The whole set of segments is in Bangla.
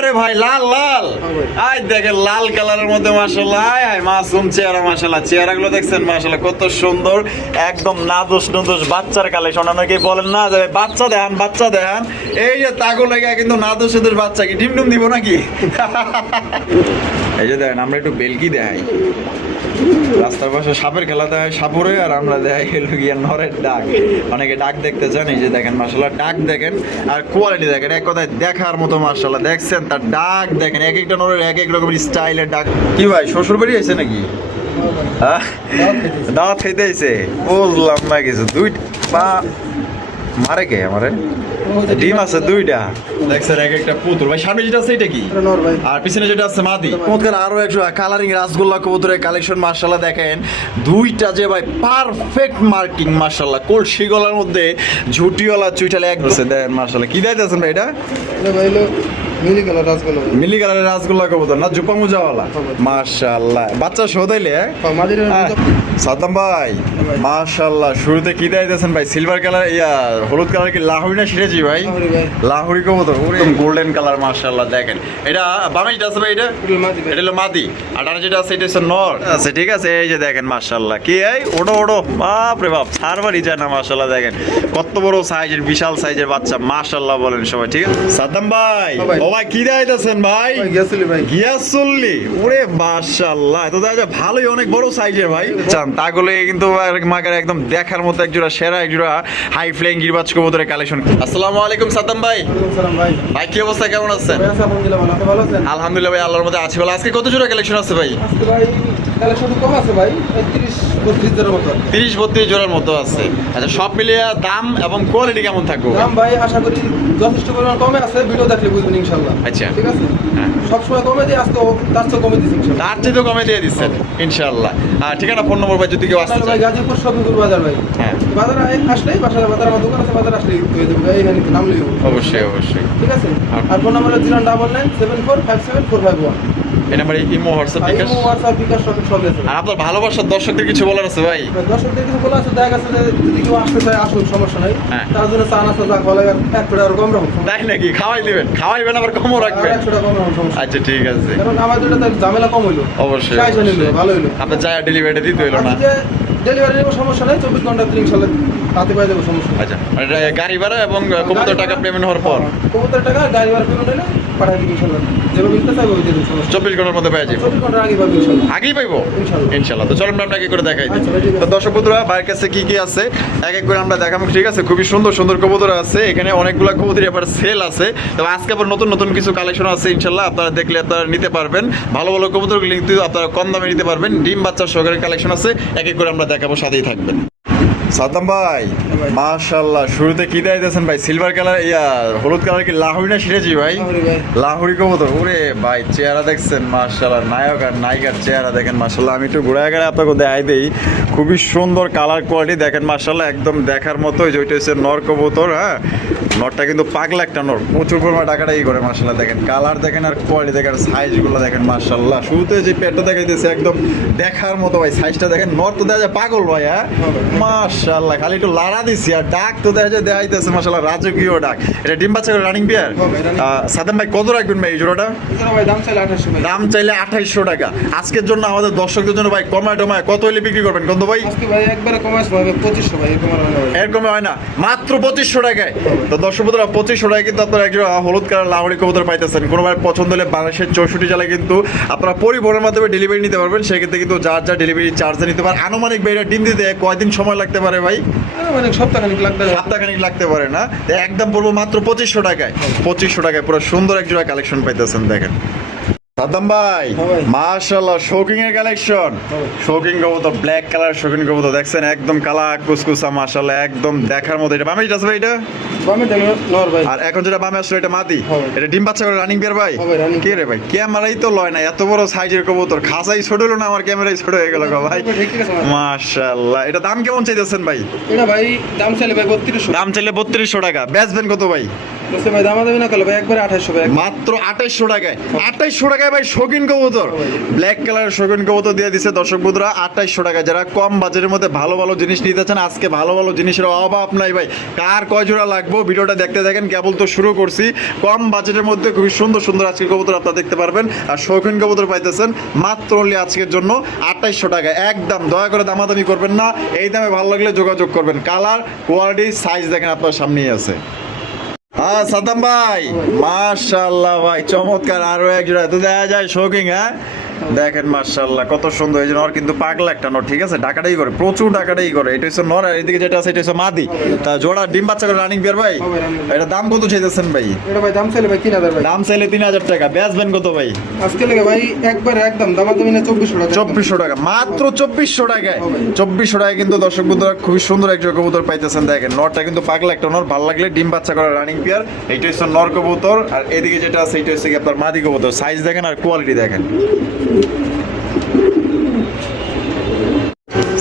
আরে ভাই লাল লাল আই দেখেন লাল কালারের মধ্যে মাশাআল্লাহ আয় মাসুম চেহারা মাশাআল্লাহ চেহারাগুলো দেখছেন মাশাআল্লাহ কত সুন্দর একদম নাদোষ নদোষ বাচ্চার কালেকশন অনেকে বলেন না যে বাচ্চা দেখান এই যে তাগো লাগা কিন্তু নাদোষ নদোষ বাচ্চা কি ডিম দিব নাকি এই যে দেখেন আমরা একটু বেলকি দেখাই রাস্তার পাশে সাপের খেলা দেয় সাপুরে আর আমরা দেখাই হলো গিয়া নরের ডাক অনেকে ডাক দেখতে চান এই যে দেখেন মাশাআল্লাহ ডাক দেখেন আর কোয়ালিটি দেখেন এক কথায় দেখার মতো মাশাআল্লাহ দেখছেন তার ডাক দেখেন এক একটা নরের এক এক রকমের স্টাইলের ডাক কি ভাই শ্বশুর বাড়ি আইছে নাকি দাওয়াত খাইতে আইছে বুঝলাম না কিছু দুই পা মারে কে আমারে ডিম আছে দুইটা দেখছেন এক একটা পুতুল ভাই সামনে যেটা আছে এটা কি আর পিছনে যেটা আছে মাদি চমৎকার আরো একটু কালারিং রাসগোল্লা কবুতরের কালেকশন মাশাআল্লাহ দেখেন দুইটা যে ভাই পারফেক্ট মার্কিং মাশাআল্লাহ কলসি গলার মধ্যে ঝুটিওয়ালা চুইটালে এক বসে দেন মাশাআল্লাহ কি দাইতেছেন ভাই এটা ভাই হলো মিলি কালারের রাসগোল্লা কবুতর না জুপা মুজাওয়ালা মাশাআল্লাহ বাচ্চা শোধাইলে সাদ্দাম ভাই মাশাআল্লাহ শুরুতে কি দাইতেছেন ভাই সিলভার কালার ইয়া হলুদ কালার কি লাহুরি না সিরেজি ভাই লাহুরি কবুতর ওরে গোল্ডেন কালার মাশাআল্লাহ দেখেন এটা বামে যেটা আছে ভাই এটা হলো মাদি আর ডানে যেটা আছে এটা হচ্ছে নর আচ্ছা ঠিক আছে এই যে দেখেন মাশাআল্লাহ কি এই ওড়ো বাপ রে বাপ ছাড়বারই যায় না মাশাআল্লাহ দেখেন কত বড় সাইজের বিশাল সাইজের বাচ্চা মাশাআল্লাহ বলেন সবাই ঠিক আছে সাদ্দাম ভাই ও ভাই কি দাইতেছেন ভাই গিয়াসুল্লি ওরে মাশাআল্লাহ তো দাদা ভালোই অনেক বড় সাইজের ভাই চান তাগুলো কিন্তু মাগার একদম দেখার মতো একজোড়া সেরা একজোড়া হাই ফ্লাইং গিরবাজ কবুতরের কালেকশন আসসালামু আলাইকুম সাদ্দাম ভাই ভাই কি অবস্থা কেমন আছেন আলহামদুলিল্লাহ ভাই আল্লাহর মধ্যে আছি ভালো আজকে কত জোড়া কালেকশন আছে ভাই কালেকশন কম আছে ভাই 30-32 জোড়ার মতো 30-32 জোড়ার মতো আছে আচ্ছা সব মিলিয়ে দাম এবং কোয়ালিটি কেমন থাকবে দাম ভাই আশা করি যথেষ্ট পরিমাণ কমে আছে ভিডিও দেখলে বুঝবেন ইনশাআল্লাহ আচ্ছা ঠিক আছে হ্যাঁ সব সময় কমে দিয়ে আজকে তার চেয়ে কমে দিচ্ছি ইনশাআল্লাহ তার চেয়ে তো কমে দিয়ে দিচ্ছেন ইনশাআল্লাহ আর ঠিকানা ফোন নম্বর ভাই যদি কেউ আসতে ভাই চায় গাজীপুর শপিং বাজার ভাই হ্যাঁ বাজারে আসলেই বাসার বাজার আমার দোকান আছে বাজার আসলেই হয়ে যাবে ভাই এখানে নাম লিও অবশ্যই ঠিক আছে আর ফোন নাম্বার হলো 09974574551 এই নাম্বারে ইমো হোয়াটসঅ্যাপ বিকাশ ইমো হোয়াটসঅ্যাপ বিকাশ সবই আছে আর আপনার ভালোবাসার দর্শকদের কিছু বলার আছে ভাই দর্শকদের কিছু বলা আছে দেখা গেছে যে যদি কেউ আসতে চায় আসুন সমস্যা নাই হ্যাঁ। তার জন্য চা নাস্তা যা খাওয়া লাগে 1 টাকা কম রাখুন তাই নাকি খাওয়াইবেন আবার কমও রাখবেন 100 টাকা কম রাখুন সমস্যা আচ্ছা ঠিক আছে কারণ আমাদের এটা ঝামেলা কম হইলো অবশ্যই সাইজ হইলো ভালো হইলো আপনার যা ডেলিভারি দিতে হইলো না ডেলিভারি নেব সমস্যা নাই 24 ঘন্টা ইনশাআল্লাহ রাতে পাই দেবো সমস্যা আচ্ছা মানে গাড়ি ভাড়া এবং কবুতর টাকা পেমেন্ট হওয়ার পর কবুতর টাকা গাড়ি ভাড়া পেমেন্ট হলে পাঠাই দিই ইনশাআল্লাহ যেভাবে ইচ্ছা চাইবে ওই দিন সমস্যা 24 ঘন্টার মধ্যে পেয়ে যাবো 24 ঘন্টা আগে পাবো ইনশাআল্লাহ আগেই পাইবো ইনশাআল্লাহ ইনশাআল্লাহ তো চলুন আমরা কি করে দেখাই দিই আচ্ছা, ঠিক আছে। তো দর্শক বন্ধুরা ভাইয়ের কাছে কি কি আছে এক এক করে আমরা দেখাবো ঠিক আছে খুবই সুন্দর সুন্দর কবুতর আছে এখানে অনেকগুলা কবুতর এবার সেল আছে তো আজকে আবার নতুন নতুন কিছু কালেকশন আছে ইনশাআল্লাহ আপনারা দেখলে আপনারা নিতে পারবেন ভালো ভালো কবুতরগুলো কিন্তু আপনারা কম দামে নিতে পারবেন ডিম বাচ্চার সহকারে কালেকশন আছে এক এক করে আমরা দেখাবো সাথেই থাকবেন সাদ্দাম ভাই মাশাআল্লাহ শুরুতে কি দাইতেছেন ভাই সিলভার কালার ইয়া হলুদ কালার কি লাহুরি না সিরেজি ভাই লাহুরি কবুতর ওরে ভাই চেহারা দেখছেন মাশাআল্লাহ নায়ক আর নায়িকার চেহারা দেখেন মাশাআল্লাহ আমি একটু ঘুরে গেলে আপনাকে দেখাই দেই খুবই সুন্দর কালার কোয়ালিটি দেখেন মাশাআল্লাহ একদম দেখার মতো ওই যে ওইটা হচ্ছে নর কবুতর হ্যাঁ নরটা কিন্তু পাগলা একটা নর প্রচুর পরিমাণ টাকাটাই করে মাশাআল্লাহ দেখেন কালার দেখেন আর কোয়ালিটি দেখেন সাইজগুলো দেখেন মাশাআল্লাহ শুরুতে যে পেটটা দেখাইতেছে একদম দেখার মতো ভাই সাইজটা দেখেন নর তো দেখা যায় পাগল ভাই হ্যাঁ মাশাআল্লাহ খালি একটু লাড়া দিছি আর ডাক তো দেখা যায় দেখাইতেছে মাশাআল্লাহ রাজকীয় ডাক এটা ডিম বাচ্চা করে রানিং পেয়ার সাদ্দাম ভাই কত রাখবেন ভাই এই জোড়াটা ভাই দাম চাইলে 2800 ভাই দাম চাইলে 2800 টাকা আজকের জন্য আমাদের দর্শকদের জন্য ভাই কমায় টমায় কত হলে বিক্রি করবেন কত ভাই আজকে ভাই একবারে কমাস ভাই 2500 ভাই এরকম আর হয় না ভাই এরকম হয় না মাত্র 2500 টাকায় তো দর্শক বন্ধুরা 2500 টাকায় কিন্তু আপনারা একজন হলুদ কালার লাহোরি কবুতর পাইতেছেন কোনো ভাই পছন্দ হলে বাংলাদেশের 64 জেলায় কিন্তু আপনারা পরিবহনের মাধ্যমে ডেলিভারি নিতে পারবেন সেক্ষেত্রে কিন্তু যার যা ডেলিভারি চার্জে নিতে পারেন আনুমানিক ভাই এটা ডিম দিতে কয়দিন সময় লাগতে পারে ভাই মানে সপ্তাহখানিক লাগবে সপ্তাহখানিক লাগতে পারে না তো একদম পড়বো মাত্র 2500 টাকায় 2500 টাকায় পুরো সুন্দর এক জোড়া কালেকশন পাইতেছেন দেখেন সাদ্দাম ভাই মাশাআল্লাহ শৌকিং এর কালেকশন শৌকিং কবুতর ব্ল্যাক কালার শৌকিং কবুতর দেখছেন একদম কালা কুসকুসা মাশাআল্লাহ একদম দেখার মতো এটা বামে আছে ভাই এটা বামে নর ভাই আর এখন যেটা বামে আসলে এটা মাদি এটা ডিম বাচ্চা করে রানিং বিয়ার ভাই running কে রে ভাই ক্যামেরাই তো লয় না এত বড় সাইজের কবুতর খাসাই ছোট হলো না আমার ক্যামেরাই ছোট হয়ে গেল গো ভাই মাশাআল্লাহ এটা দাম কেমন চাইতেছেন ভাই এটা ভাই দাম চাইলে ভাই 3200 দাম চাইলে 3200 টাকা বেচবেন কত ভাই বলছে ভাই দাম দেবে না কল ভাই একবারে 2800 ভাই মাত্র 2800 টাকায় 2800 টাকায় ভাই শৌখিন কবুতর ব্ল্যাক কালারের শৌখিন কবুতর দিয়ে দিচ্ছে দর্শক বন্ধুরা 2800 টাকা যারা কম বাজেটের মধ্যে ভালো ভালো জিনিস নিতে চান আজকে ভালো ভালো জিনিসের অভাব নাই ভাই কার কয় জোড়া লাগবে রাখবো, ভিডিওটা দেখতে থাকেন, কেবল তো শুরু করছি। কম বাজেটের মধ্যে খুবই সুন্দর সুন্দর আজকের কবুতর আপনারা দেখতে পারবেন। আর শৌখিন কবুতর পাইতেছেন মাত্র অনলি আজকের জন্য 2800 টাকা একদম। দয়া করে দামাদামি করবেন না, এই দামে ভালো লাগলে যোগাযোগ করবেন। কালার, কোয়ালিটি, সাইজ দেখেন আপনার সামনেই আছে। হ্যাঁ সাদ্দাম ভাই, মাশাআল্লাহ ভাই, চমৎকার আরো এক জোড়া তো দেখা যায় শৌখিন। হ্যাঁ দেখেন মাশাআল্লাহ কত সুন্দর। এই যে নর কিন্তু পাগলা একটা নর, ঠিক আছে, ডাকাটাই করে, প্রচুর ডাকাটাই করে। এটা হচ্ছে নর, আর এদিকে যেটা আছে এটা হচ্ছে মাদি। তা জোড়া ডিম বাচ্চা করে রানিং বিয়ার ভাই, এটা দাম কত চাইতেছেন ভাই? এটা ভাই দাম চাইলে ভাই 3000 ভাই। দাম চাইলে 3000 টাকা, বেচবেন কত ভাই? আজকে লাগে ভাই একবার একদম দামাদামি না 2400 টাকা। 2400 টাকা, মাত্র 2400 টাকায়। 2400 টাকায় কিন্তু দর্শক বন্ধুরা খুবই সুন্দর একটা কবুতর পাইতেছেন। দেখেন নরটা কিন্তু পাগলা একটা নর, ভালো লাগলে ডিম বাচ্চা করে রানিং পেয়ার। এইটা হচ্ছে নর কবুতর, আর এদিকে যেটা আছে এটা হচ্ছে কি আপনার মাদি কবুতর। সাইজ দেখেন আর কোয়ালিটি দেখেন।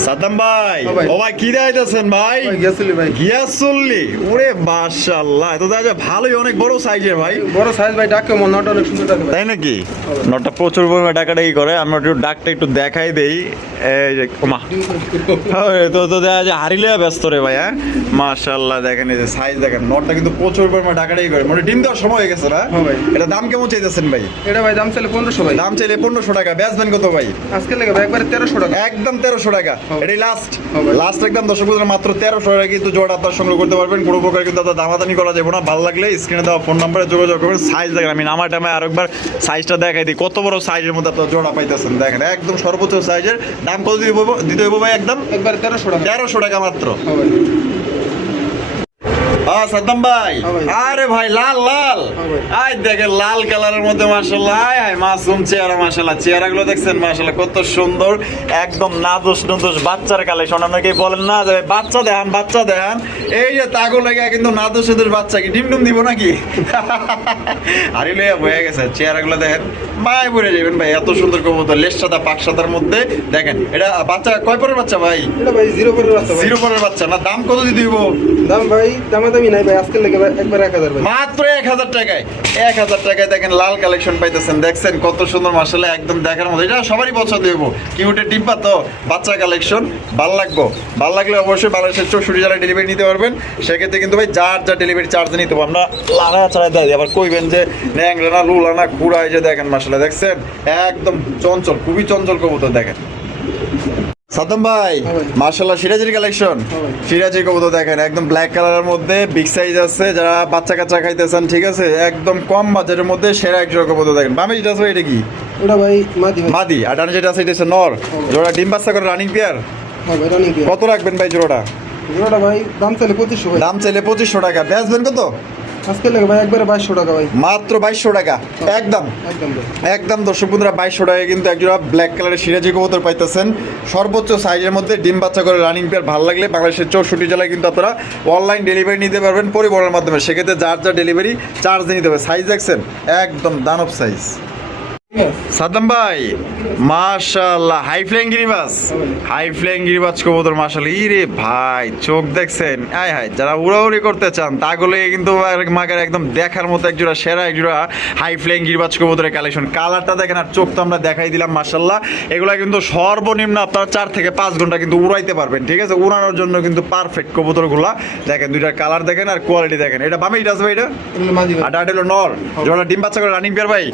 সাদ্দাম ভাই, ও ভাই। ও ভাই কি দেখাইতেছেন ভাই? ভাই গেছিলি ভাই। গিয়াসুল্লি, ওরে মাশাআল্লাহ, এত দেখা যায় ভালোই, অনেক বড় সাইজের ভাই। বড় সাইজ ভাই, ডাকে মন নটা অনেক সুন্দর ডাকে ভাই। তাই নাকি? নটা প্রচুর পরিমাণে ডাকাডাকি করে, আমরা একটু ডাকটা একটু দেখাই দেই। এই যে ওমা, তো তো দেখা যায় হারিলে ব্যস্ত রে ভাই। হ্যাঁ মাশাআল্লাহ, দেখেন এই যে সাইজ দেখেন, নটটা কিন্তু প্রচুর পরিমাণে ডাকাডাকি করে, মানে ডিম দেওয়ার সময় হয়ে গেছে না? হ্যাঁ ভাই। এটা দাম কেমন চাইতেছেন ভাই? এটা ভাই দাম চাইলে 1500 ভাই। দাম চাইলে 1500 টাকা, বেচবেন কত ভাই? আজকে লাগে ভাই একবার 1300 টাকা। একদম 1300 টাকা, হ্যাঁ। এটাই লাস্ট। হ্যাঁ ভাই। লাস্ট একদম দর্শক বন্ধুরা মাত্র 1300 টাকা কিন্তু জোড়া আপনার সংগ্রহ করতে পারবেন। কোনো প্রকার কিন্তু আপনার দামাদামি করা যাবে না। ভালো লাগলে স্ক্রিনে দেওয়া ফোন নাম্বারে যোগাযোগ করবেন। সাইজ দেখেন, আমি আমার টাইমে আরেকবার সাইজটা দেখাই দিই, কত বড় সাইজের মধ্যে আপনার জোড়া পাইতেছেন। দেখেন একদম সর্বোচ্চ সাইজের। দাম কত দিতে হইব ভাই? একদম একবার 1300 টাকা। 1300 টাকা মাত্র। হ্যাঁ ভাই। সাদ্দাম ভাই, হ্যাঁ ভাই। আরে ভাই লাল লাল, হ্যাঁ ভাই। আই দেখেন লাল কালারের মধ্যে মাশাআল্লাহ, আয় আয় মাসুম চেহারা, মাশাআল্লাহ চেহারাগুলো দেখছেন মাশাআল্লাহ কত সুন্দর, একদম নাদুস নুদুস বাচ্চার কালেকশন। অনেকেই বলেন না যে বাচ্চা দেখান বাচ্চা দেখান, এই যে তাগো লেগে কিন্তু নাদুস নুদুস বাচ্চা কি ডিম ডিম দিব নাকি? আরে লইয়া হয়ে গেছে, চেহারাগুলো দেখেন মায় পড়ে যাবেন ভাই, এত সুন্দর কবুতর, লেস সাদা পাক সাদার মধ্যে। দেখেন এটা বাচ্চা কয় পরের বাচ্চা ভাই? এটা ভাই 0 পরের বাচ্চা ভাই। 0 পরের বাচ্চা না? দাম কত দিতে হইব? দাম ভাই দামাদামি নাই ভাই, আজকে লাগে ভাই একবার 1000 ভাই। মাত্র 1000 টাকায়। 1000 টাকায় দেখেন লাল কালেকশন পাইতেছেন, দেখছেন কত সুন্দর মাশাআল্লাহ, একদম দেখার মতো। এটা সবারই পছন্দ হইব, কিউটের ডিব্বা তো, বাচ্চা কালেকশন, ভালো লাগবো। ভালো লাগলে অবশ্যই বাংলাদেশের 64 জেলায় ডেলিভারি নিতে পারবেন। সেক্ষেত্রে কিন্তু ভাই যার যা ডেলিভারি চার্জ নিতে হবে, আমরা লানা ছাড়া দেয় আবার কইবেন যে ন্যাংরানা লুলানা খুড়া, এই যে দেখেন মাশাআল্লাহ দেখছেন একদম চঞ্চল, খুবই চঞ্চল কবুতর। দেখেন সাদ্দাম ভাই, হ্যাঁ ভাই। মাশাআল্লাহ সিরাজির কালেকশন, হ্যাঁ ভাই। সিরাজি কবুতর দেখেন একদম ব্ল্যাক কালারের মধ্যে, বিগ সাইজ আছে, যারা বাচ্চা কাচ্চা খাইতেছেন, ঠিক আছে, একদম কম বাজারের মধ্যে সেরা এক জোড়া কবুতর। দেখেন বামে যেটা আছে এটা কি? ওটা ভাই মাদি ভাই। মাদি, আর ডানে যেটা আছে এটা হচ্ছে নর। জোড়া ডিম বাচ্চা করে রানিং পেয়ার। হ্যাঁ ভাই রানিং কি? কত রাখবেন ভাই জোড়াটা? জোড়াটা ভাই দাম চাইলে 2500 ভাই। দাম চাইলে 2500 টাকা, বেচবেন কত? আজকে লাগে ভাই একবারে 2200 টাকা ভাই। মাত্র 2200 টাকা একদম। একদম ভাই। একদম দর্শক বন্ধুরা 2200 টাকায় কিন্তু একজোড়া ব্ল্যাক কালারের সিরাজি কবুতর পাইতেছেন, সর্বোচ্চ সাইজের মধ্যে ডিম বাচ্চা করে রানিং পেয়ার। ভালো লাগলে বাংলাদেশের 64 জেলায় কিন্তু আপনারা অনলাইন ডেলিভারি নিতে পারবেন পরিবহনের মাধ্যমে। সেক্ষেত্রে যার যা ডেলিভারি চার্জ দিয়ে নিতে হবে। সাইজ দেখছেন একদম দানব সাইজ। ঠিক আছে। সাদ্দাম ভাই মাশাআল্লাহ, হাই ফ্লাইং গিরিবাজ, হাই ফ্লাইং গিরিবাজ কবুতর মাশাআল্লাহ। ইরে ভাই চোখ দেখছেন, আয় হায়, যারা উড়াউড়ি করতে চান তাগুলো কিন্তু মাগার একদম দেখার মতো একজোড়া সেরা একজোড়া হাই ফ্লাইং গিরিবাজ কবুতরের কালেকশন। কালারটা দেখেন আর চোখ তো আমরা দেখাই দিলাম মাশাআল্লাহ। এগুলা কিন্তু সর্বনিম্ন আপনারা 4 থেকে 5 ঘন্টা কিন্তু উড়াইতে পারবেন, ঠিক আছে, উড়ানোর জন্য কিন্তু পারফেক্ট কবুতরগুলা। দেখেন দুইটার কালার দেখেন আর কোয়ালিটি দেখেন। এটা বামে এটা আছে ভাই, এটা এগুলো মাদি ভাই। আর এটা হলো নর। জোড়া ডিম বাচ্চা করে রানিং পেয়ার ভাই,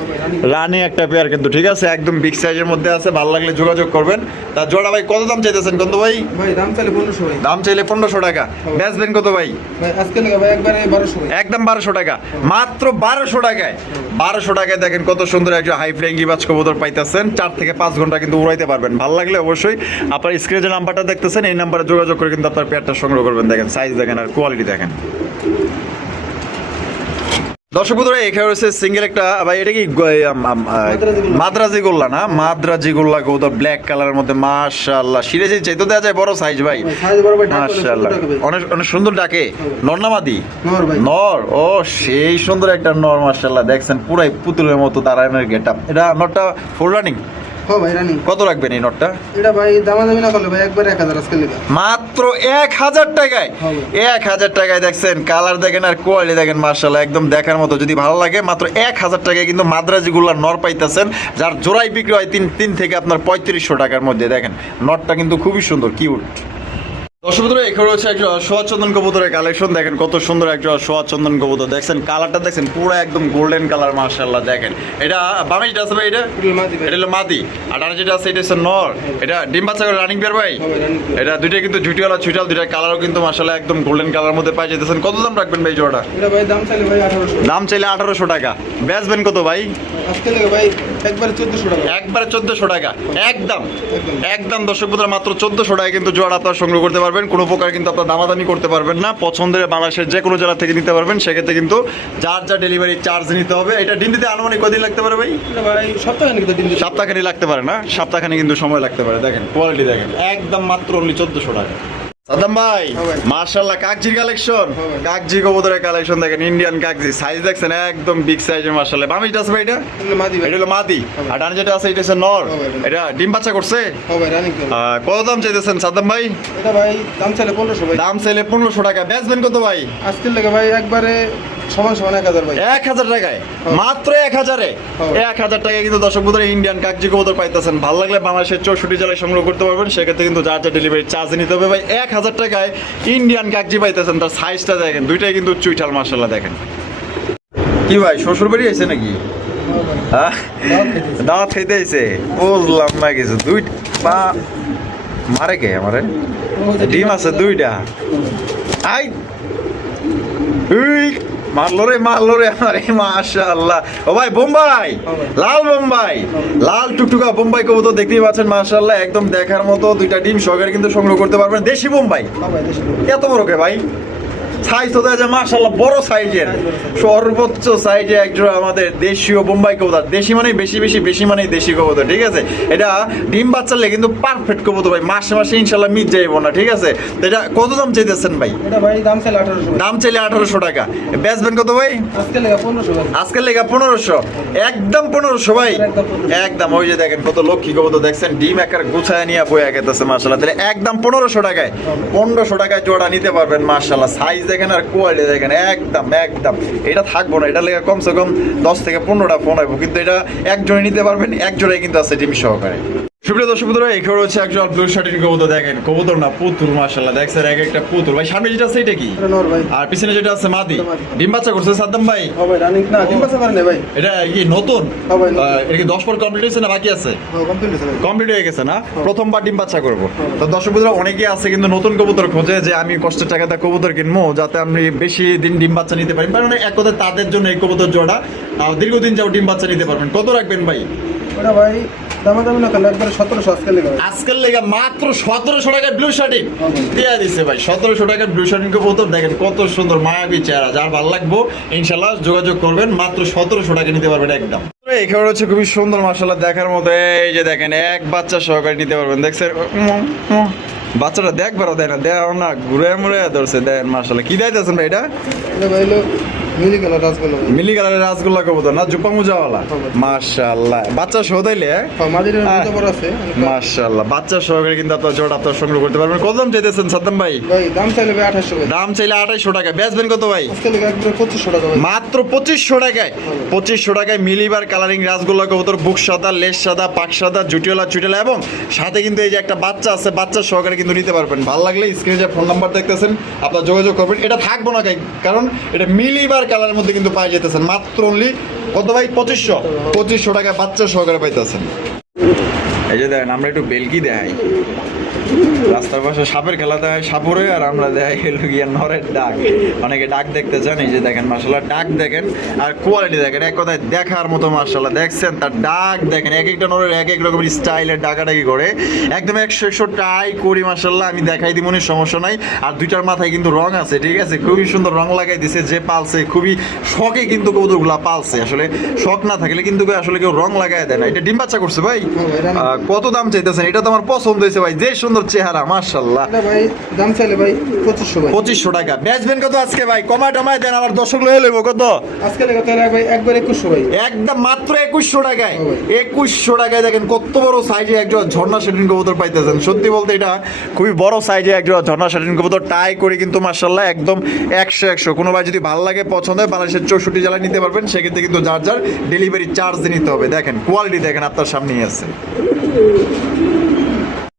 রানি একটা পেয়ার কিন্তু, ঠিক আছে, একদম বিগ সাইজের মধ্যে আছে। ভালো লাগলে যোগাযোগ করবেন। তা জোড়া ভাই কত দাম চাইতেছেন কত ভাই? ভাই দাম চাইলে 1500 ভাই। দাম চাইলে 1500 টাকা, বেচবেন কত ভাই? ভাই আজকে লাগে ভাই একবারে 1200 ভাই। একদম 1200 টাকা, মাত্র 1200 টাকায়। 1200 টাকায় দেখেন কত সুন্দর একটা হাই ফ্লাইং গিরিবাজ কবুতর পাইতেছেন। 4 থেকে 5 ঘন্টা কিন্তু উড়াইতে পারবেন। ভালো লাগলে অবশ্যই আপনার স্ক্রিনে যে নাম্বারটা দেখতেছেন এই নাম্বারে যোগাযোগ করে কিন্তু আপনার পেয়ারটা সংগ্রহ করবেন। দেখেন সাইজ দেখেন আর কোয়ালিটি দেখেন। দর্শক বন্ধুরা এখানে রয়েছে সিঙ্গেল একটা ভাই, এটা কি মাদ্রাজি গোল্লা না? মাদ্রাজি গোল্লা কবুতর ব্ল্যাক কালারের মধ্যে মাশাআল্লাহ, সিরিজে চাই তো দেওয়া যায় বড় সাইজ ভাই, সাইজ বড় ভাই, ডাক অনেক মাশাআল্লাহ, সুন্দর ডাকে ভাই। অনেক অনেক সুন্দর ডাকে। নর না মাদি? নর ভাই। নর, ও সেই সুন্দর একটা নর মাশাআল্লাহ, দেখছেন পুরাই পুতুলের মতো দাঁড়ানোর গেটআপ। এটা নরটা ফুল রানিং। হ্যাঁ ভাই রানিং। কত রাখবেন এই নটটা? এটা ভাই দামাদামি না করলে ভাই একবারে 1000 আজকে লাগে। মাত্র 1000 টাকায়। হ্যাঁ 1000 টাকায় দেখছেন, কালার দেখেন আর কোয়ালিটি দেখেন মাশাআল্লাহ, একদম দেখার মতো। যদি ভালো লাগে মাত্র 1000 টাকায় কিন্তু মাদ্রাজি গুলার নর পাইতেছেন, যার জোড়াই বিক্রি হয় 3 থেকে আপনার 3500 টাকার মধ্যে। দেখেন নটটা কিন্তু খুবই সুন্দর, কিউট। দর্শক বন্ধুরা, এখানে হচ্ছে একটা সোয়া চন্দন কবুতরের কালেকশন। দেখেন কত সুন্দর একটা সোয়া চন্দন কবুতর, দেখছেন কালারটা দেখছেন পুরো একদম গোল্ডেন কালার, মাশাআল্লাহ। দেখেন এটা বামে যেটা আছে ভাই, এটা এটা হলো মাদি, আর ডানে যেটা আছে এটা হচ্ছে নর। এটা ডিম বাচ্চা করে রানিং পেয়ার ভাই। এটা দুইটা কিন্তু ঝুটিওয়ালা ছুটাল, দুইটা কালারও কিন্তু মাশাআল্লাহ একদম গোল্ডেন কালার মধ্যে পাই যেতেছেন। কত দাম রাখবেন ভাই জোড়াটা? এটা ভাই দাম চাইলে ভাই 1800। দাম চাইলে 1800 টাকা, বেচবেন কত ভাই? আজকে লাগে ভাই একবারে 1400 টাকা। একবারে 1400 টাকা একদম একদম। দর্শক বন্ধুরা, মাত্র 1400 টাকায় কিন্তু জোড়া আপনারা সংগ্রহ করতে পারবেন। কোনো প্রকার কিন্তু আপনার দামাদামি করতে পারবেন না। পছন্দের বাংলাদেশের যে কোনো জেলা থেকে নিতে পারবেন। সেক্ষেত্রে কিন্তু যার যা ডেলিভারি চার্জ নিতে হবে। এটা ডিম দিতে আনুমানিক কদিন লাগতে পারে ভাই? এটা ভাই সপ্তাহখানেক তো দিন দিতে। সপ্তাহখানি লাগতে পারে না, সপ্তাহখানি কিন্তু সময় লাগতে পারে। দেখেন কোয়ালিটি দেখেন, একদম মাত্র অনলি 1400 টাকা। সাদ্দাম ভাই, হ্যাঁ ভাই। মাশাআল্লাহ কাকজির কালেকশন, হ্যাঁ ভাই। কাকজি কবুতরের কালেকশন দেখেন, ইন্ডিয়ান কাকজি সাইজ দেখছেন একদম বিগ সাইজের মাশাআল্লাহ। বামে যেটা আছে ভাই এটা এটা মাদি ভাই। এটা হলো মাদি, হ্যাঁ ভাই। আর ডানে যেটা আছে এটা হচ্ছে নর। হ্যাঁ ভাই। এটা ডিম বাচ্চা করছে। হ্যাঁ ভাই রানিং তো। কত দাম চাইতেছেন সাদ্দাম ভাই? এটা ভাই দাম চাইলে 1500 ভাই। দাম চাইলে 1500 টাকা, বেচবেন কত ভাই? আজকে লাগে ভাই একবারে সমান সমান 1000 ভাই। 1000 টাকায়, মাত্র 1000-এ। হ্যাঁ। 1000 টাকায় কিন্তু দর্শক বন্ধুরা ইন্ডিয়ান কাকজি কবুতর পাইতেছেন। ভালো লাগলে বাংলাদেশের 64 জেলায় সংগ্রহ করতে পারবেন। সেক্ষেত্রে কিন্তু যার যা ডেলিভারি চার্জ নিতে হবে ভাই। 1000 টাকায় ইন্ডিয়ান কাকজি পাইতেছেন। তার সাইজটা দেখেন, দুইটাই কিন্তু চুইঠাল মাশাআল্লাহ। দেখেন কি ভাই, শ্বশুর বাড়ি আইছে নাকি? হ্যাঁ, দাওয়াত খাইতে আইছে, বুঝলাম না কিছু। দুই পা মারে কে আমারে? ডিম আছে দুইটা। আই উই মারলো রে আমারে, মাশাআল্লাহ। ও ভাই বোম্বাই, লাল বোম্বাই, লাল টুকটুকা বোম্বাই কবুতর দেখতেই পাচ্ছেন মাশাআল্লাহ, একদম দেখার মতো। দুইটা ডিম সহকারে কিন্তু সংগ্রহ করতে পারবেন। দেশি বোম্বাই হ্যাঁ ভাই দেশি। এত বড় কে ভাই? সাইজ তো দেখা যায় মাশাআল্লাহ বড় সাইজের, সর্বোচ্চ সাইজে একজোড়া আমাদের দেশীয় বোম্বাই কবুতর। দেশি মানে বেশি মানে দেশি কবুতর, ঠিক আছে? এটা ডিম বাচ্চালে কিন্তু পারফেক্ট কবুতর ভাই, মাসে মাসে ইনশাআল্লাহ মিট যাইবো না, ঠিক আছে? তো এটা কত দাম চাইতেছেন ভাই? এটা ভাই দাম চাইলে 1800 ভাই। দাম চাইলে 1800 টাকা, বেচবেন কত ভাই? আজকে লাগে 1500 ভাই। আজকের লেগা 1500, একদম 1500 ভাই, একদম 1500। একদম। ওই যে দেখেন কত লক্ষ্মী কবুতর দেখছেন, ডিম একার গুছায় নিয়ে বয়ে গেতেছে মাশাআল্লাহ। তাহলে একদম 1500 টাকায়, 1500 টাকায় জোড়া নিতে পারবেন মাশাআল্লাহ। সাইজ দেখেন আর কোয়ালিটি দেখেন, একদম একদম। এটা থাকবো না, এটা লেগে কমসে কম 10 থেকে 15টা ফোন আইবো, কিন্তু এটা একজনে নিতে পারবেন। এক জোড়াই কিন্তু আছে ডিম সহকারে। সুপ্রিয় দর্শক বন্ধুরা, এখানে হচ্ছে একজন ব্লু শার্টিন কবুতর। দেখেন কবুতর না পুতুল মাশাআল্লাহ, দেখছেন এক একটা পুতুল ভাই। সামনে যেটা আছে এটা কি? এটা নর ভাই। আর পিছনে যেটা আছে মাদি। মাদি। ডিম বাচ্চা করছে সাদ্দাম ভাই? হ্যাঁ ভাই রানিং না ডিম বাচ্চা করে না ভাই। এটা কি নতুন? হ্যাঁ ভাই, নতুন। এটা কি 10 পর কমপ্লিট হয়েছে না বাকি আছে? হ্যাঁ কমপ্লিট হয়েছে ভাই। কমপ্লিট হয়ে গেছে না? প্রথমবার ডিম বাচ্চা করবো। হ্যাঁ। তো দর্শক বন্ধুরা, অনেকেই আছে কিন্তু নতুন কবুতর খোঁজে যে আমি কষ্টের টাকাতে কবুতর কিনবো যাতে আমি বেশি দিন ডিম বাচ্চা নিতে পারি। মানে এক কথায় তাদের জন্য এই কবুতর জোড়া দীর্ঘদিন যাও ডিম বাচ্চা নিতে পারবেন। কত রাখবেন ভাই? ওটা ভাই দামাদামি না করলে একবারে 1700 আজকে লাগে ভাই। আজকের লেগে মাত্র 1700 টাকার ব্লু শার্টিন হ্যাঁ ভাই। দিয়ে দিচ্ছে ভাই। 1700 টাকার ব্লু শার্টিন কবুতর দেখেন কত সুন্দর মায়াবী চেহারা। যার ভালো লাগবো ইনশাল্লাহ যোগাযোগ করবেন, মাত্র 1700 টাকা নিতে পারবেন একদম। এখানে হচ্ছে খুবই সুন্দর মাশাআল্লাহ দেখার মতো। এই যে দেখেন এক বাচ্চা সহকারে নিতে পারবেন। দেখছেন বাচ্চাটা দেখবারও দেয় না, দেও না ঘুরে মুড়ে ধরছে। দেন মাশাআল্লাহ কি দাইতেছেন ভাই? এটা এটা ভাই হলো মিলি কালার রাজগোল্লা ভাই। মিলি কালারের রাসগোল্লা কবুতর না, জুপা মুজাওয়ালা? মাশাআল্লাহ বাচ্চা সহ দিলে হ্যাঁ মাদির মধ্যে বড় আছে। মাশাআল্লাহ বাচ্চা সহকারে কিন্তু আপনার জোড়া আপনার সংগ্রহ করতে পারবেন। কত দাম চাইতেছেন সাদ্দাম ভাই? ভাই দাম চাইলে ভাই 2800 ভাই। দাম চাইলে 2800 টাকা, বেচবেন কত ভাই? আজকে লাগে একবারে 2500 টাকা ভাই। মাত্র 2500 টাকায়। 2500 টাকায় মিলিবার কালারিং রাসগোল্লা কবুতর, বুক সাদা, লেজ সাদা, পাক সাদা, জুটিওলা চুটিওলা, এবং সাথে কিন্তু এই যে একটা বাচ্চা আছে, বাচ্চা সহকারে কিন্তু নিতে পারবেন। ভালো লাগলে স্ক্রিনে যে ফোন নাম্বার দেখতেছেন আপনারা যোগাযোগ করবেন। এটা থাকবো না কারণ এটা মিলিবার কালারের মধ্যে কিন্তু পাই যেতেছেন মাত্র অনলি কত ভাই? 2500 টাকায় বাচ্চা সহকারে পাইতেছেন। এই যে দেখেন আমরা একটু বেলকি দেখাই, রাস্তার পাশে সাপের খেলা দেয় সাপরে, আর আমরা দেখাই হলো গিয়া নরের ডাক। অনেকে ডাক দেখতে চান, এই যে দেখেন মাশাআল্লাহ ডাক দেখেন আর কোয়ালিটি দেখেন, এক কথায় দেখার মতো মাশাআল্লাহ। দেখছেন তার ডাক দেখেন, এক একটা নরের এক এক রকমের স্টাইলের ডাকাডাকি করে, একদম 100 ট্রাই করি মাশাআল্লাহ। আমি দেখাই দিব মনে সমস্যা নাই। আর দুইটার মাথায় কিন্তু রং আছে, ঠিক আছে? খুবই সুন্দর রং লাগাই দিছে যে পালছে, খুবই শখে কিন্তু কবুতরগুলা পালছে। আসলে শখ না থাকলে কিন্তু আসলে কেউ রং লাগাই দেয় না। এটা ডিম বাচ্চা করছে ভাই? কত দাম চাইতেছেন? এটা তো আমার পছন্দ হয়েছে ভাই, যে সুন্দর চেহারা মাশাআল্লাহ। এটা ভাই দাম চাইলে ভাই 2500 ভাই। 2500 টাকা, বেচবেন কত আজকে ভাই? কমায় টমায় দেন, আমার দর্শক লয়ে লইব কত? আজকে লাগে তাহলে ভাই একবারে 2100 ভাই। একদম মাত্র 2100 টাকায়। হ্যাঁ ভাই। 2100 টাকায় দেখেন কত বড় সাইজে একজন ঝর্ণা শাটিন কবুতর পাইতেছেন। সত্যি বলতে এটা খুবই বড় সাইজে একজন ঝর্ণা শাটিন কবুতর, টাই করে কিন্তু মাশাআল্লাহ একদম 100 কোনো ভাই যদি ভালো লাগে পছন্দ হয় বাংলাদেশের 64 জেলায় নিতে পারবেন। সেক্ষেত্রে কিন্তু যার যার ডেলিভারি চার্জ নিতে হবে। দেখেন কোয়ালিটি দেখেন আপনার সামনেই আছে।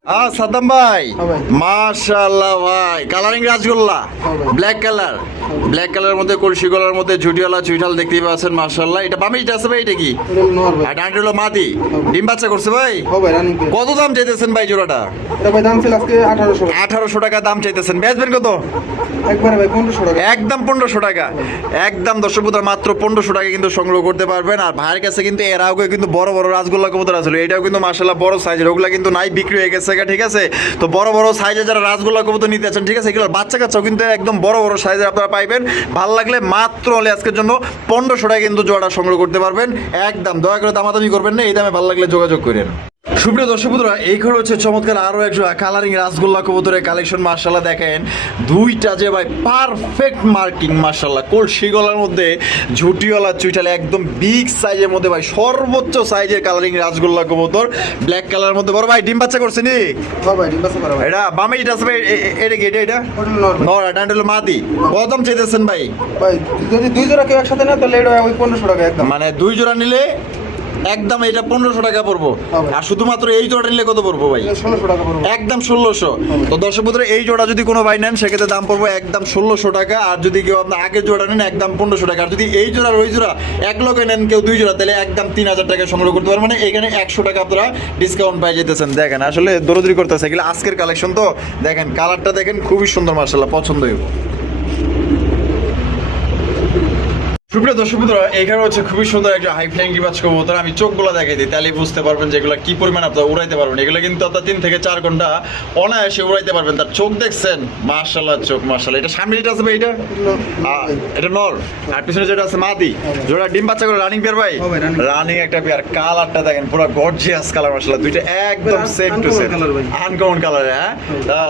সাদ্দাম ভাই, হ্যাঁ ভাই। মাশাআল্লাহ ভাই, কালারিং রাসগোল্লা, হ্যাঁ ভাই। ব্ল্যাক কালার, ব্ল্যাক কালারের মধ্যে কলসি গলার মধ্যে ঝুটিওয়ালা চুইঠাল দেখতেই পাচ্ছেন মাশাআল্লাহ। এটা বামে যেটা আছে ভাই, এটা কি? এটা নর ভাই। আর ডানটা হলো মাদি, ডিম বাচ্চা করছে ভাই। ও ভাই রানিং পেয়ার। কত দাম চাইতেছেন ভাই জোড়াটা? এটা ভাই দাম ছিল আজকে 1800 ভাই। 1800 টাকা দাম চাইতেছেন, বেচবেন কত? একবারে ভাই 1500 টাকা। একদম 1500 টাকা, একদম দর্শক বন্ধুরা মাত্র 1500 টাকা কিন্তু সংগ্রহ করতে পারবেন। আর ভাইয়ের কাছে কিন্তু এর আগে কিন্তু বড় বড় রাসগোল্লা কবুতর আছে, এটাও কিন্তু মাশাআল্লাহ বড় সাইজের, ওগুলা কিন্তু নাই, বিক্রি হয়ে গেছে গা, ঠিক আছে? তো বড় বড় সাইজের যারা রাসগোল্লা কবুতর নিতে আছেন, ঠিক আছে, এগুলো বাচ্চা কাচ্চাও কিন্তু একদম বড় বড় সাইজের আপনারা পাইবেন। ভালো লাগলে মাত্র হলে আজকের জন্য 1500 টাকা কিন্তু জোড়াটা সংগ্রহ করতে পারবেন। একদম দয়া করে দামাদামি করবেন না, এই দামে ভালো লাগলে যোগাযোগ করেন। সুপ্রিয় দর্শক বন্ধুরা, এই ঘরে হচ্ছে চমৎকার আরো একজন কালারিং রাসগোল্লা কবুতরের কালেকশন। মাশাআল্লাহ দেখেন দুইটা যে ভাই পারফেক্ট মার্কিং, মাশাআল্লাহ কলসি গলার মধ্যে ঝুটিওয়ালা চুইটালে একদম বিগ সাইজের মধ্যে ভাই, সর্বোচ্চ সাইজের কালারিং রাসগোল্লা কবুতর, ব্ল্যাক কালারের মধ্যে। বড় ভাই ডিম বাচ্চা করছে নি? ও ভাই ডিম বাচ্চা করা ভাই। এটা বামে যেটা আছে ভাই, এটা কি? এটা ওটা নর ভাই। নর, এটা হলো মাদি। কত দাম চাইতেছেন ভাই? ভাই যদি দুই জোড়া কেউ একসাথে না তাহলে এটা ওই 1500 টাকা একদম। মানে দুই জোড়া নিলে একদম এটা 1500 টাকা পড়বো, হবে। আর শুধুমাত্র এই জোড়া নিলে কত পড়বো ভাই? 1600 টাকা পড়বে। একদম 1600। তো দর্শক বন্ধুরা, এই জোড়া যদি কোনো ভাই নেন সেক্ষেত্রে দাম পড়বে একদম 1600 টাকা। আর যদি কেউ আপনার আগের জোড়া নেন একদম 1500 টাকা। আর যদি এই জোড়া আর ওই জোড়া এক লগে নেন কেউ দুই জোড়া, তাহলে একদম 3000 টাকা সংগ্রহ করতে পারবেন। মানে এখানে 100 টাকা আপনারা ডিসকাউন্ট পাই যেতেছেন। দেখেন আসলে দৌড়দৌড়ি করতেছে, এগুলো আজকের কালেকশন তো দেখেন, কালারটা দেখেন খুবই সুন্দর, মাশাআল্লাহ পছন্দ হইব। সুপ্রিয় দর্শক বন্ধুরা, এখানে হচ্ছে খুবই সুন্দর একটা হাই ফ্লাইং গিবাজ কবুতর। আমি চোখগুলো দেখাই দিই, তাহলে বুঝতে পারবেন যেগুলো কি পরিমাণ আপনারা উড়াইতে পারবেন। এগুলো কিন্তু আপনার 3 থেকে 4 ঘন্টা অনায়াসে উড়াইতে পারবেন। তার চোখ দেখছেন, মাশাআল্লাহ চোখ, মাশাআল্লাহ। এটা সামনে যেটা আছে ভাই, এটা এটা নর, আর পিছনে যেটা আছে মাদি। জোড়া ডিম বাচ্চা করে রানিং পেয়ার ভাই, হ্যাঁ ভাই, running। রানিং একটা পেয়ার। কালারটা দেখেন পুরো গর্জিয়াস কালার, মাশাআল্লাহ দুইটা একদম same to same, uncommon color ভাই। Uncommon colour. হ্যাঁ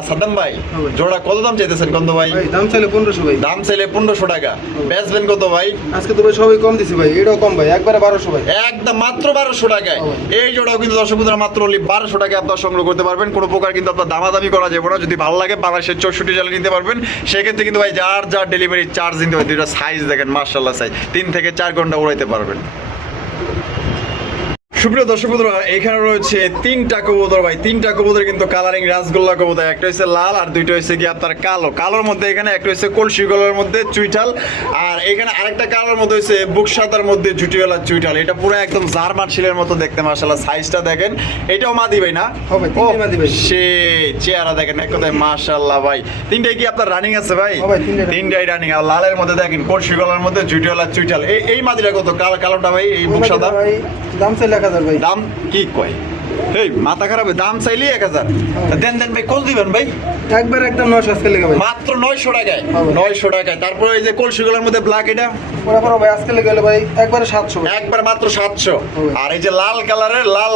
সাদ্দাম ভাই, হ্যাঁ ভাই। জোড়া কত দাম চাইতেছেন কত ভাই? ভাই দাম চাইলে 1500 ভাই। দাম চাইলে 1500 টাকা, বেচবেন কত ভাই? আজকে তো ভাই সবাই কম দিছি ভাই, এটাও কম ভাই, একবারে 1200 ভাই। একদম মাত্র 1200 টাকায় ও। এই জোড়াও কিন্তু দর্শক বন্ধুরা মাত্র only 1200 টাকায় আপনারা সংগ্রহ করতে পারবেন। কোনো প্রকার কিন্তু আপনার দামাদামি করা যাবে না। যদি ভালো লাগে বাংলাদেশের 64 জেলা নিতে পারবেন। সেক্ষেত্রে কিন্তু ভাই যার যার ডেলিভারি চার্জ দিতে হয়। দুইটা সাইজ দেখেন, মাশাআল্লাহ সাইজ, 3 থেকে 4 ঘন্টা উড়াইতে পারবেন। সুপ্রিয় দর্শক বন্ধুরা, এখানে রয়েছে 3টা কবুতর ভাই, 3টা কবুতর কিন্তু কালারিং রাসগোল্লা কবুতর। একটা হচ্ছে লাল আর দুইটা হচ্ছে কি আপনার কালো। কালোর মধ্যে এখানে একটা হচ্ছে কলসি গলার মধ্যে চুইঠাল, আর এখানে আরেকটা কালোর মধ্যে হচ্ছে বুক সাদার মধ্যে ঝুটিওয়ালা চুইঠাল। এটা পুরো একদম জার্মান শিলের মতো দেখতে, মাশাআল্লাহ সাইজটা দেখেন। এটাও মাদি ভাই না? হ্যাঁ ভাই, তিনটেই মাদি ভাই। সে চেহারা দেখেন এক কথায় মাশাআল্লাহ ভাই। 3টাই কি আপনার রানিং আছে ভাই? হ্যাঁ ভাই, তিনটাই running। 3টাই রানিং। আর লালের মধ্যে দেখেন কলসি গলার মধ্যে ঝুটিওয়ালা চুইঠাল। এই মাদিটা কত? কালোটা ভাই, এই বুক সাদা ভাই দাম চাইলে 1000 ভাই। দাম কি কয়? এই মাথা খারাপ, দাম চাইলে 1000। দেন দেন ভাই, কত দিবেন ভাই? একবার একদম 900 আজকে লেগে ভাই। মাত্র 900 টাকায়। হ্যাঁ ভাই। 900 টাকায়। তারপরে এই যে কলসিগুলোর মধ্যে ব্ল্যাক, এটা ওরা পরে ভাই আজকে লেগে গেলে ভাই একবারে 700 ভাই। একবার মাত্র 700। ভাই। আর এই যে লাল কালারের লাল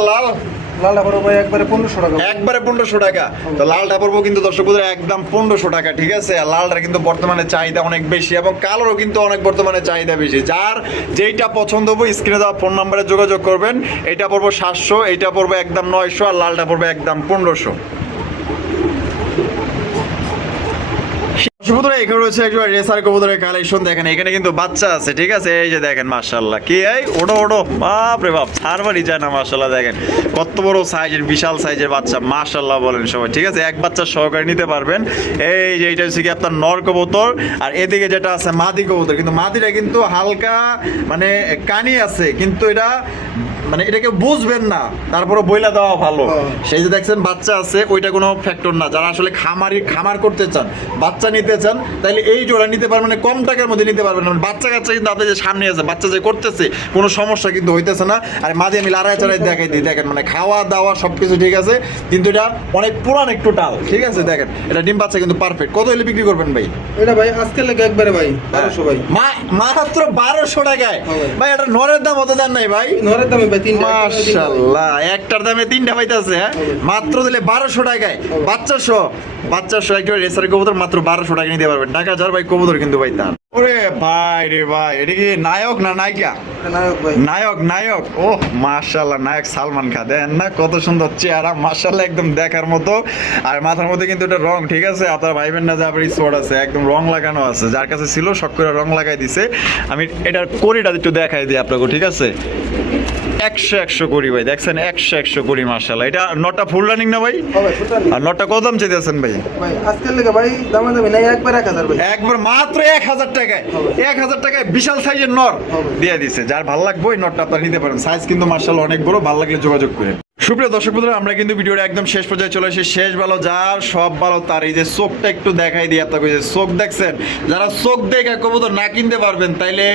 লালটা পরে ভাই একবারে 1500 টাকা ভাই। একবারে 1500 টাকা। তো লালটা পড়বো কিন্তু দর্শক বন্ধুরা একদম 1500 টাকা, ঠিক আছে? আর লালটার কিন্তু বর্তমানে চাহিদা অনেক বেশি, এবং কালোরও কিন্তু অনেক বর্তমানে চাহিদা বেশি। যার যেইটা পছন্দ হবে স্ক্রিনে দেওয়া ফোন নাম্বারে যোগাযোগ করবেন। এটা পড়বো 700, এটা পড়বো একদম 900, আর লালটা পড়বে একদম 1500। বন্ধুরা, এখানে রয়েছে একবার রেসার কবুতরের কালেকশন। দেখেন এখানে কিন্তু বাচ্চা আছে, ঠিক আছে? এই যে দেখেন মাশাআল্লাহ, কি এই ওডো ওডো, বাপ রে বাপ, ছাড়বারই যায় না। মাশাআল্লাহ দেখেন কত বড় সাইজের, বিশাল সাইজের বাচ্চা, মাশাআল্লাহ বলেন সবাই, ঠিক আছে? এক বাচ্চা সহকারে নিতে পারবেন। এই যে এটা হচ্ছে কি আপনার নর কবুতর, আর এদিকে যেটা আছে মাদি কবুতর। কিন্তু মাদিটা কিন্তু হালকা মানে কানি আছে, কিন্তু এটা মানে এটাকে বুঝবেন না, তারপরে বইলা দেওয়া ভালো। সেই যে দেখছেন বাচ্চা আছে, ওইটা কোনো ফ্যাক্টর না। যারা আসলে খামার করতে চান, বাচ্চা নিতে চান, তাহলে এই জোড়া নিতে পারবেন, মানে কম টাকার মধ্যে নিতে পারবেন। বাচ্চা কাচ্চা কিন্তু আপনাদের সামনে আছে, বাচ্চা যে করতেছে কোনো সমস্যা কিন্তু হইতেছে না। আর মাঝে আমি লড়াই চড়াই দেখাই দিই, দেখেন মানে খাওয়া দাওয়া সবকিছু ঠিক আছে, কিন্তু এটা অনেক পুরান একটু টাল, ঠিক আছে? দেখেন এটা ডিম বাচ্চা কিন্তু পারফেক্ট। কত হলে বিক্রি করবেন ভাই? এটা ভাই আজকে লেগে একবারে ভাই 1200 ভাই। মাত্র 1200 টাকায় হ্যাঁ ভাই। ভাই। এটা নরের দাম অত দাম নাই ভাই, নরের দামে ভাই 3টা। মাশাআল্লাহ, একটার দামে 3টা পাইতেছে। হ্যাঁ মাত্র দিলে 1200 টাকায়, বাচ্চা সহ একটা রেসার কবুতর মাত্র 1200 টাকা নিতে পারবেন। টাকা যার ভাই কবুতর কিন্তু ভাই তার। ওরে ভাই রে ভাই, এটা কি নায়ক না নায়িকা? নায়ক ভাই। নায়ক। ও মাশাআল্লাহ, নায়ক সালমান খান। দেখেন না কত সুন্দর চেহারা, মাশাআল্লাহ একদম দেখার মতো। আর মাথার মধ্যে কিন্তু এটা রং, ঠিক আছে? আপনারা ভাইবেন না যে আপনার স্পট আছে, একদম রং লাগানো আছে। যার কাছে ছিল শখ করে রং লাগাই দিছে। আমি এটার কড়িটা একটু দেখাই দিই আপনাকে, ঠিক আছে? একশো করি ভাই, দেখছেন একশো করি মাশাআল্লাহ। এটা নটটা ফুল রানিং না ভাই? হবে সুতার আর নটটা কত দাম চাইতেছেন ভাই? ভাই আজকের লেগে ভাই দামাদামি নাই, একবার 1000 ভাই। একবার মাত্র 1000 টাকায়, হবে। 1000 টাকায় বিশাল সাইজের নর হবে। দিয়ে দিছে। যার ভালো লাগবে ওই নটটা আপনারা নিতে পারেন, সাইজ কিন্তু মাশাআল্লাহ অনেক বড়, ভালো লাগলে যোগাযোগ করেন। সুপ্রিয় দর্শক বন্ধুরা, আমরা কিন্তু ভিডিওটা একদম শেষ পর্যায়ে চলে এসেছি। শেষ ভালো যার সব ভালো তার। এই যে চোখটা একটু দেখাই দিয়ে আপনাকে, যে চোখ দেখছেন, যারা চোখ দেখে কবুতর না কিনতে পারবেন তাইলে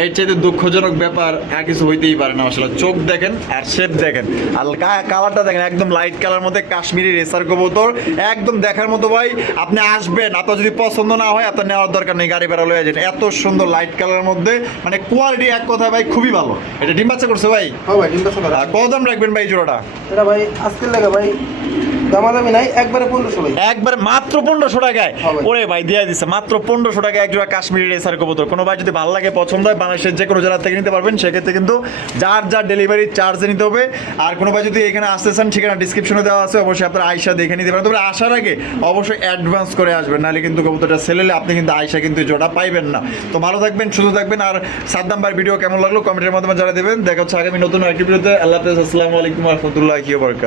এর চাইতে দুঃখজনক ব্যাপার আর কিছু হইতেই পারে না। আসলে চোখ দেখেন আর শেপ দেখেন আর কালারটা দেখেন, একদম লাইট কালার মধ্যে কাশ্মীরি রেসার কবুতর, একদম দেখার মতো ভাই। আপনি আসবেন, আপনার যদি পছন্দ না হয় আপনার নেওয়ার দরকার নেই, গাড়ি ভাড়া লয়ে যান। এত সুন্দর লাইট কালারের মধ্যে, মানে কোয়ালিটি এক কথা ভাই খুবই ভালো। এটা ডিম বাচ্চা করছে ভাই? হবে ভাই, ডিমটা সকাল। আর কত দাম রাখবেন ভাই জোড়াটা? এটা ভাই আজকের লেগে ভাই দামাদামি নাই, একবারে 1500 ভাই। একবার মাত্র 1500 টাকায়। হবে। ওরে ভাই দিয়ে দিচ্ছে মাত্র 1500 টাকায় এক জোড়া কাশ্মীরি রেসার কবুতর। কোনো ভাই যদি ভালো লাগে, পছন্দ হয়, বাংলাদেশের যে কোনো জেলা থেকে নিতে পারবেন। সেক্ষেত্রে কিন্তু যার ডেলিভারি চার্জে নিতে হবে। আর কোনো ভাই যদি এখানে আসতে চান, ঠিকানা ডিসক্রিপশনে দেওয়া আছে, অবশ্যই আপনারা আয়সা দেখে নিতে পারেন। তবে আসার আগে অবশ্যই অ্যাডভান্স করে আসবেন, নাহলে কিন্তু কবুতরটা সেল হলে আপনি কিন্তু আয়সা কিন্তু জোড়া পাইবেন না। তো ভালো থাকবেন, সুস্থ থাকবেন। আর সাদ্দাম ভাইয়ের ভিডিও কেমন লাগলো কমেন্টের মাধ্যমে জানিয়ে দেবেন। দেখা হচ্ছে আগামী নতুন আরেকটি ভিডিওতে। আল্লাহ হাফেজ, আসসালামু আলাইকুম ওয়া রাহমাতুল্লাহি ওয়া বারাকাতুহু।